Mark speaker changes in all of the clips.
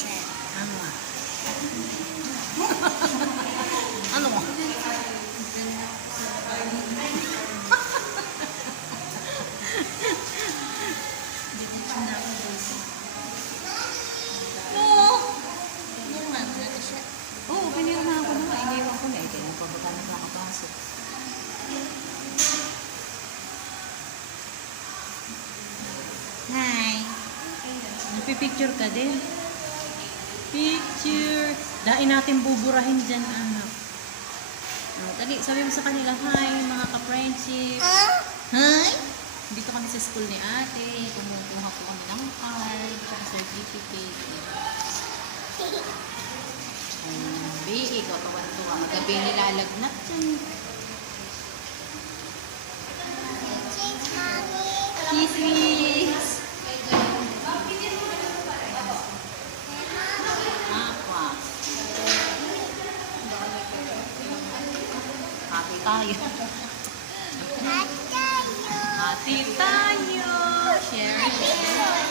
Speaker 1: Ano nga? ano nga? Oo. Ko na nga. Iniwan ko na. Kaya pa ba nakakapasok?
Speaker 2: Hi.
Speaker 1: Nagpipicture ka din. Picture. Dain natin buburahin dyan, anak. Oh, dali, sabi mo sa kanila, hi, mga ka-friendship. Hi! Dito kami sa school ni ate. Kumukuha ko kami ng card, tsaka certificate. B, ikaw tawan-tuwa. Magabi nilalagnat dyan.
Speaker 2: Cheese, mommy.
Speaker 1: Tayo.
Speaker 2: At tayo.
Speaker 1: Hati tayo. Share, share.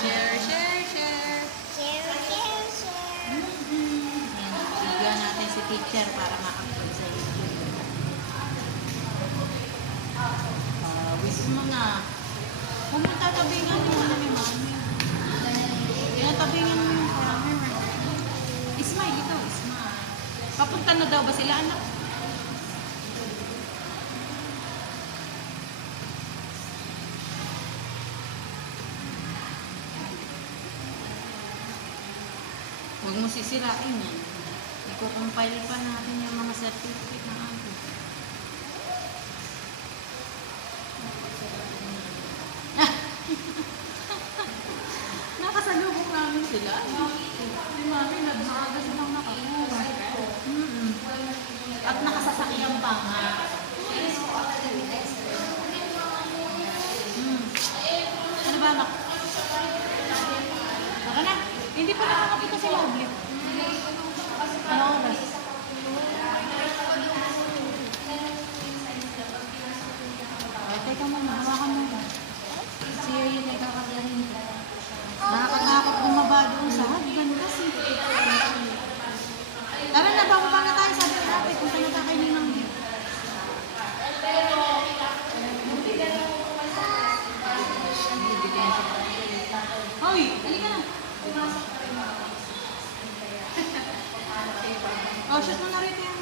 Speaker 1: Share, share, share.
Speaker 2: Share, share, share.
Speaker 1: Yan, bigyan natin si teacher para ma-upload sa YouTube. Ah, wish mo na. Kung tatabingan mo ano ni mami. Tinatabingan mo yung camera. Ismail, ikaw, Ismail. Papunta na daw ba sila, anak? Huwag mo sisirain yan. Iko-compile pa natin yung mga certificate ng atin. Nakasalubong namin sila. Si Mami, nagmaaga silang nakakuha. At nakasasakyan pa nga. Mm. Ano ba anak? Tara na. Hindi pa nakakapita si Lovely. Ano oras? Ay, teka muna. Hawakan mo ba? Si yun ay kakagahin ko. Nakakatakot bumaba doon sa hagdan kasi. Tara na, bababa na tayo. Sabi ko natin, punta na tayo kay Ninang View. Hoy, halika na. Oh, shoot mo na rin yung...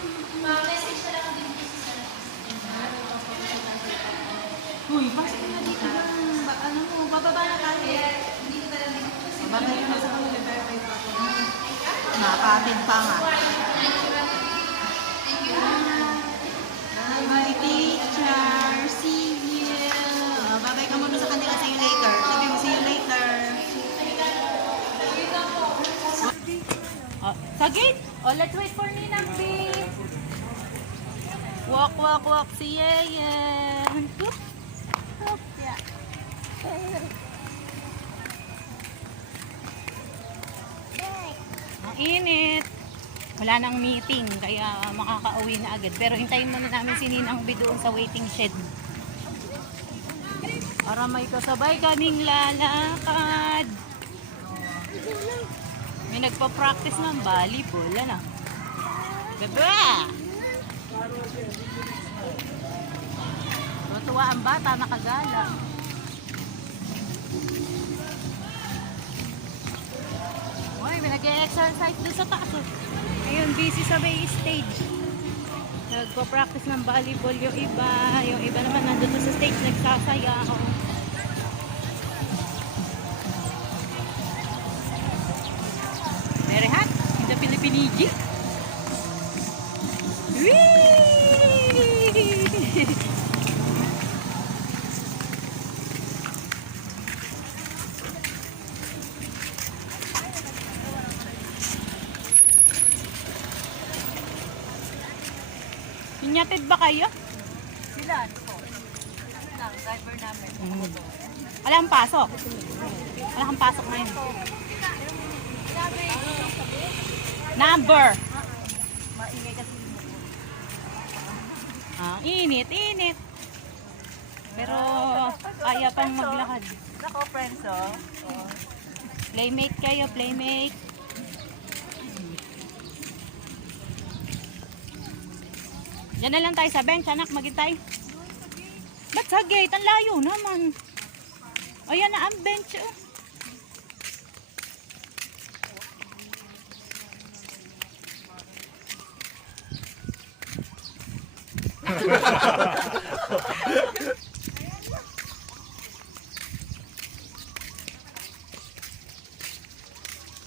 Speaker 1: Uy, pasok na dito yung... Ba, ano mo, bababa na tayo. Bababa ka na sa kanila. Nakapatid pa nga. Sa gate. Oh, let's wait for Ninang B. Walk, walk, walk. Si Yeyen. Ang init. Wala nang meeting, kaya makakauwi na agad. Pero hintayin muna namin si Ninang B doon sa waiting shed. Para may kasabay kaming lalakad. May nagpa-practice ng volleyball. Ano? Bebe! Tutuwa ang bata, nakagala. Uy, may nag-exercise doon sa taas. oh. Ayun, busy sa may stage. Nagpa-practice ng volleyball yung iba. Yung iba naman nandun sa stage, nagsasayaw. Philippinigi. Whee! Inyatid ba kayo?
Speaker 3: Sila, ano po? Lang, driver namin.
Speaker 1: Wala kang pasok. Wala kang pasok ngayon. Number. Ah, init, init. Pero kaya pang maglakad.
Speaker 3: Nako, friends, oh. oh.
Speaker 1: Playmate kayo, playmate. Diyan na lang tayo sa bench, anak, magintay. Ba't sa gate? Ang layo naman. Ayan na ang bench. Oh.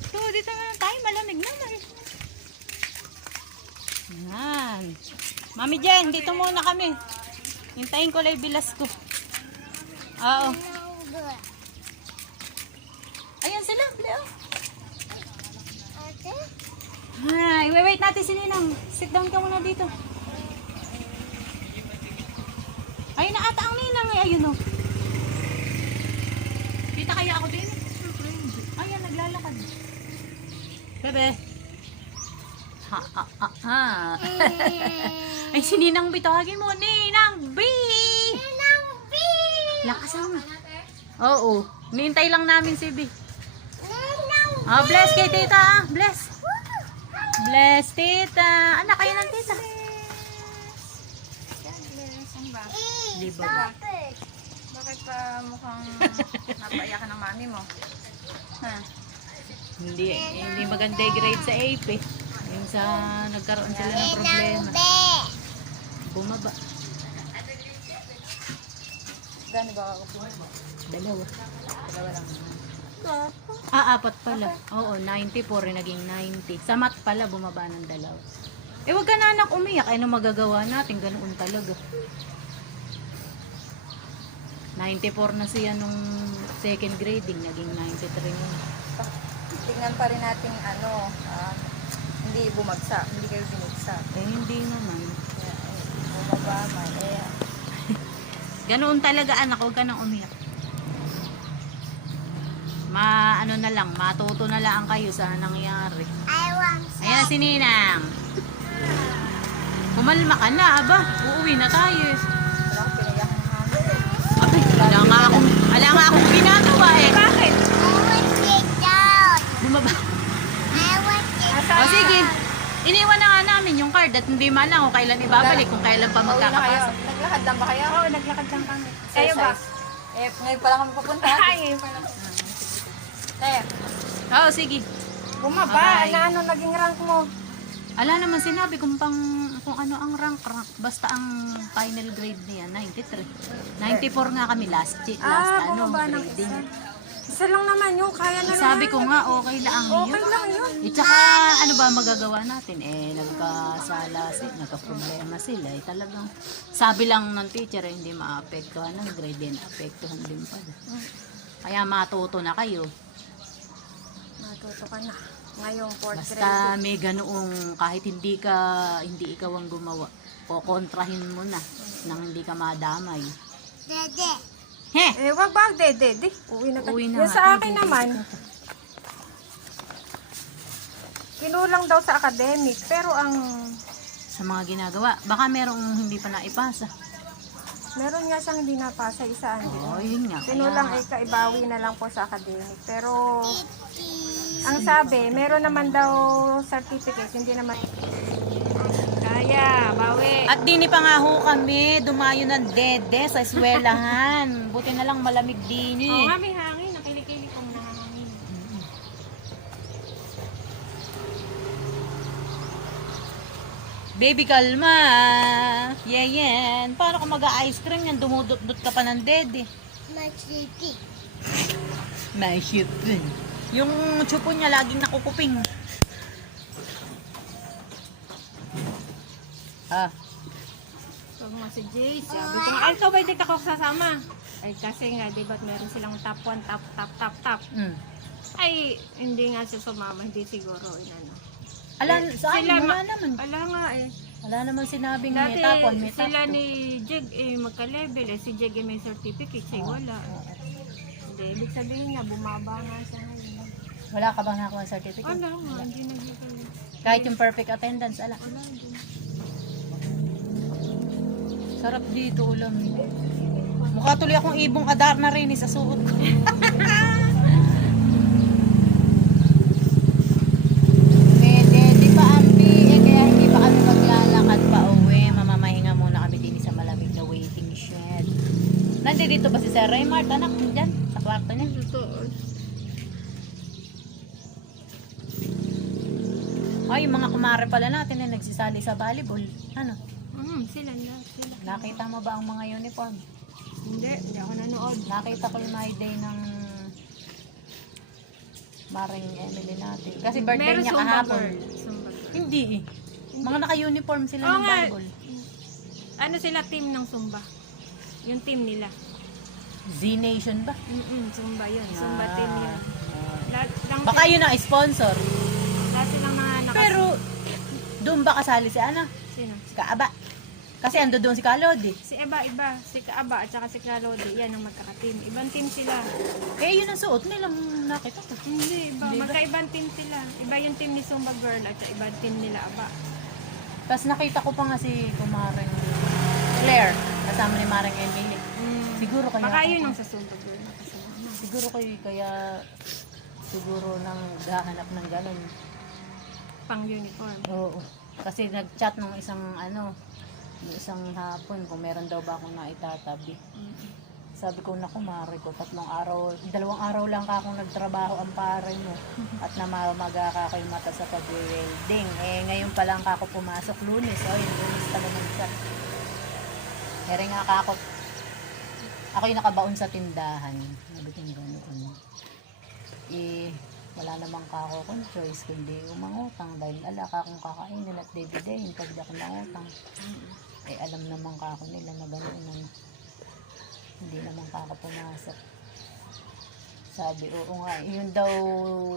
Speaker 1: So, dito na lang tayo. Malamig naman. Yan. Mami Jen, dito muna kami. Hintayin ko lang bilas ko. Oo. Ayan sila. Leo. Ay, wait, wait natin si Ninang. Sit down ka muna dito. Ayun na ata ang Ninang. Ay, ayun o. Kita kaya ako din? Ayan, naglalakad. Bebe. Ha, ha, ha, ha. Ay, si Ninang B. Tawagin mo. Ninang B!
Speaker 2: Ninang B!
Speaker 1: Lakasan mo. Oo. Nintay lang namin si B.
Speaker 2: Ninang B!
Speaker 1: Oh, bless kay tita. ah. Bless. Bless tita. Anak kayo ng tita.
Speaker 2: E.
Speaker 1: Di ba?
Speaker 2: Stop it.
Speaker 3: Bakit pa mukhang napaiyakan ng mami mo? Ha?
Speaker 1: Hindi, hindi maganda yung grade sa AP. Yung sa nagkaroon sila ng problema. Bumaba.
Speaker 3: Gano'n ba ako po?
Speaker 1: Dalawa.
Speaker 3: Dalawa lang naman.
Speaker 1: Ah, apat pala. Oo, 94 rin naging 90. Sa mat pala, bumaba ng dalawa. Eh, wag ka na anak umiyak. Ano magagawa natin? Ganoon talaga. 94 na siya nung second grading. Naging 93 na.
Speaker 3: Tingnan pa rin natin ano, ah, hindi bumagsak, hindi kayo binagsak.
Speaker 1: Eh, hindi naman.
Speaker 3: Kaya, eh, bumaba man. Eh,
Speaker 1: Ganoon talaga anak, huwag ka nang umiyak. Ma, ano na lang, matuto na lang kayo sa nangyari.
Speaker 2: I want
Speaker 1: Ayan na si Ninang. Kumalma ka na, aba. Uuwi na tayo
Speaker 3: akong pinayakan ng mami.
Speaker 1: Abay, wala nga akong, wala nga akong ginagawa eh. Bakit?
Speaker 2: I want it down.
Speaker 1: Bumaba.
Speaker 2: I want it
Speaker 1: O sige, iniwan na nga namin yung card at hindi man lang kung kailan ibabalik, kung kailan pa magkakapasa.
Speaker 3: Naglakad lang ba kayo? Oo, naglakad lang kami. Kayo ba? Eh, ngayon pa lang kami papunta. Ay, ngayon pa lang. Eh,
Speaker 1: Oo, sige.
Speaker 3: bumaba.
Speaker 1: Bye.
Speaker 3: Ano, ano naging rank mo?
Speaker 1: Ala naman sinabi kung pang kung ano ang rank rank basta ang final grade niya 93. 94 nga kami last chi- last
Speaker 3: Ah,
Speaker 1: ano grading.
Speaker 3: Isa lang naman yung kaya na
Speaker 1: Sabi ko nga okay lang
Speaker 3: Okay
Speaker 1: yun.
Speaker 3: lang yun.
Speaker 1: At saka ano ba magagawa natin eh nagkasala sila, nagka-problema sila eh talagang sabi lang ng teacher eh, hindi maapektuhan ng grade din apektuhan din pala. Kaya matuto na kayo.
Speaker 3: Matuto ka na. Ngayong fourth grade.
Speaker 1: Basta may ganoong kahit hindi ka hindi ikaw ang gumawa, kokontrahin mo na nang hindi ka madamay.
Speaker 2: Dede.
Speaker 1: He!
Speaker 3: Eh, wag ba? Dede, de. Uwi na.
Speaker 1: Uwi na
Speaker 3: Yung
Speaker 1: nga.
Speaker 3: sa akin naman, kinulang daw sa academic, pero ang
Speaker 1: Sa mga ginagawa. Baka merong hindi pa naipasa.
Speaker 3: meron nga siyang hindi napasa isa hindi.
Speaker 1: Oo, yun nga. Kaya
Speaker 3: Kinulang
Speaker 1: nga.
Speaker 3: ay kaibawi na lang po sa academic. Pero ang sabi, meron naman daw certificate, hindi naman kaya, bawi.
Speaker 1: At dini pa nga ho kami, dumayo ng dede sa eswelahan. Buti na lang malamig dini.
Speaker 3: Oo nga, may hangin. Nakilikili kong nangangangin.
Speaker 1: Baby, kalma. Yeah, yan. Paano ka mag-ice cream yan? Dumudot-dot ka pa ng dede.
Speaker 2: Masiki.
Speaker 1: May shipin. Yung chupo niya laging nakukuping. Ah,
Speaker 3: Pag mo si Jay, sabi ko, ay, ikaw ba hindi ka ko sasama? Ay, kasi nga, di ba, meron silang top 1, top, top, top, top.
Speaker 1: mm.
Speaker 3: Ay, hindi nga siya sumama, hindi siguro, inano.
Speaker 1: Alam, sa akin,
Speaker 3: Sila
Speaker 1: wala
Speaker 3: ma-
Speaker 1: naman.
Speaker 3: Wala nga eh.
Speaker 1: Wala naman sinabing
Speaker 3: Dati,
Speaker 1: may tapon, may
Speaker 3: sila
Speaker 1: tapon.
Speaker 3: ni Jeg eh, magka-level eh. Si Jeg eh, may certificate, siya wala. Hindi, ibig sabihin niya, bumaba nga siya ngayon.
Speaker 1: Wala ka bang nakuha certificate?
Speaker 3: Wala nga, hindi nagiging.
Speaker 1: Kahit yung perfect attendance, ala.
Speaker 3: Wala, hindi.
Speaker 1: Sarap dito ulam. Mukha tuloy akong ibong adar na rin sa suot ko. Eh, Pwede, di ba ambi? Eh, kaya hindi pa kami maglalakad pa uwi. Muna kami din sa malamig na waiting shed. Nandito ba si Sir Raymart? Anak, nandyan? Sa kwarto niya?
Speaker 3: Dito.
Speaker 1: Ay, yung mga kumare pala natin na nagsisali sa volleyball. Ano?
Speaker 3: Mm, sila na. Sila.
Speaker 1: Nakita mo ba ang mga uniform?
Speaker 3: Hindi, hindi ako nanood.
Speaker 1: Nakita ko yung my day ng Maring Emily natin. Kasi birthday
Speaker 3: Meron
Speaker 1: niya
Speaker 3: Zumba
Speaker 1: kahapon.
Speaker 3: girl. Zumba.
Speaker 1: Hindi eh. Mga naka-uniform sila
Speaker 3: Oo
Speaker 1: ng
Speaker 3: nga.
Speaker 1: volleyball.
Speaker 3: Ano sila team ng Zumba? Yung team nila.
Speaker 1: Z-Nation ba?
Speaker 3: Mm-mm, Zumba yun. Zumba
Speaker 1: Ah.
Speaker 3: team yun. Lahat lang
Speaker 1: Baka yun ang sponsor.
Speaker 3: lahat silang mga nakas...
Speaker 1: Pero, doon ba kasali si Ana?
Speaker 3: Sino?
Speaker 1: Si Kaaba. Kasi ando doon si Kalod eh.
Speaker 3: Si Eba, Iba. Si Kaaba at saka si Clarode. Yan ang magkaka-team. Ibang team sila.
Speaker 1: Eh, yun ang suot nila. Nakita ko.
Speaker 3: Hindi, iba.
Speaker 1: Hindi ba?
Speaker 3: Magkaibang team sila. Iba yung team ni Zumba Girl at saka ibang team nila Aba.
Speaker 1: Tapos nakita ko pa nga si Kumaring Claire. Kasama ni Maring Emily.
Speaker 3: Mm.
Speaker 1: Siguro kaya...
Speaker 3: Baka yun ang sa Zumba Girl.
Speaker 1: Siguro kayo kaya... Siguro nang gahanap ng ganun.
Speaker 3: Pang uniform.
Speaker 1: Oo. Kasi nag-chat nung isang ano, isang hapon kung meron daw ba akong naitatabi. Sabi ko, naku, mare ko, tatlong araw, dalawang araw lang ka akong nagtrabaho ang pare mo. At namamaga ka kayo mata sa pag-welding. Eh, ngayon pa lang ka ako pumasok lunes. O, yun, lunes pa naman siya. Ere nga ka ako, ako yung nakabaon sa tindahan. Sabi ko, gano'n. Eh, wala namang ka ako kung choice kundi umangutang dahil ala ka akong kakainin at dividend pag di ako nangutang. Eh, alam naman ka ako nila na gano'n ano. Hindi naman ka ako pumasok. Sabi, oo nga, yun daw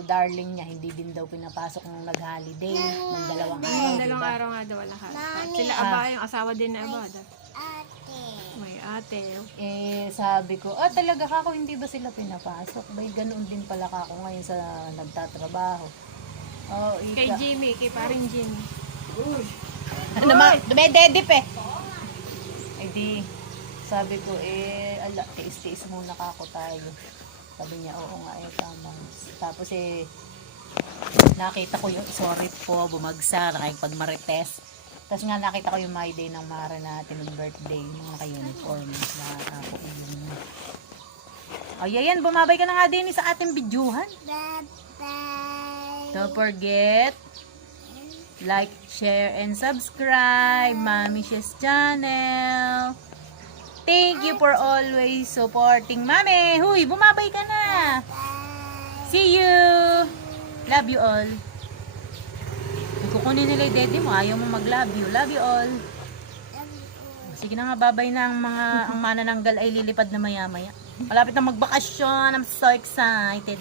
Speaker 1: darling niya, hindi din daw pinapasok nung nag-holiday ng dalawang araw, di
Speaker 3: dalawang
Speaker 1: ba?
Speaker 3: araw nga daw wala ka. Sila Aba, yung asawa din na Aba.
Speaker 2: Ate.
Speaker 3: May ate.
Speaker 1: Eh, sabi ko, ah, talaga ka ako, hindi ba sila pinapasok? Bay, ganoon din pala ka ako ngayon sa nagtatrabaho. Oh,
Speaker 3: Kay
Speaker 1: ika.
Speaker 3: Jimmy, kay paring Jimmy.
Speaker 1: Ano ma, dumededip eh. Di, sabi ko, eh, ala, tiis-tiis muna ka ako tayo. Sabi niya, oo nga, eh, tama. Tapos eh, nakita ko yung, sorry po, bumagsak, nakikipagmarites. Tapos nga nakita ko yung my day ng Mara natin ng birthday, yung mga naka-uniform. Nakaka ko yun. Ay, ayan, bumabay ka na nga din sa ating bidyuhan.
Speaker 2: Bye-bye.
Speaker 1: Don't forget, like, share, and subscribe. Mami Shess Channel. Thank you for always supporting Mami. Huy, bumabay ka na. See you. Love you all. Kukunin nila yung daddy mo. Ayaw mo mag-love you. Love you all. Sige na nga, babay na ang mga ang manananggal ay lilipad na maya-maya. Malapit na magbakasyon. I'm so excited.